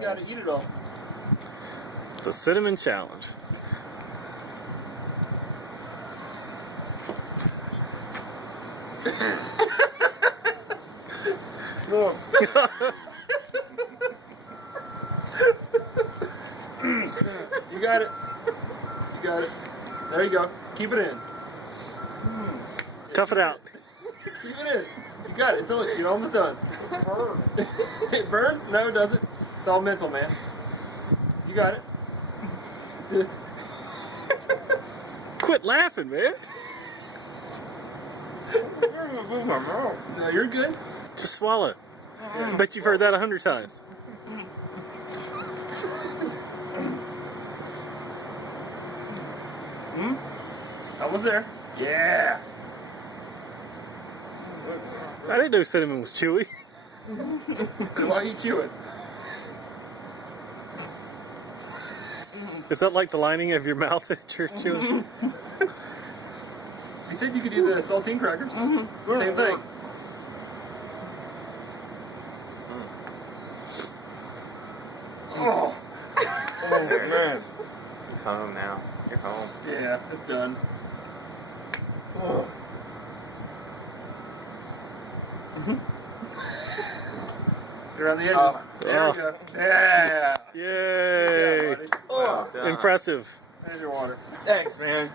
just gotta eat it all. The cinnamon challenge. No. You got it. You got it. There you go. Keep it in. Tough it out. Keep it in. You got it. You're almost done. It burns? No, it doesn't. It's all mental, man. You got it. Quit laughing, man. No, you're good. Just swallow it. Bet you've heard that 100 times. Almost there. Yeah. I didn't know cinnamon was chewy. Why you chew it? Is that like the lining of your mouth that you're chewing? You said you could do the saltine crackers. Same thing. Oh. Oh man. He's home now. You're home. Yeah, it's done. Oh. Get around the edges. Oh. There we go. Yeah. Yay! Yeah, buddy. Well done. Impressive. There's your water. Thanks, man.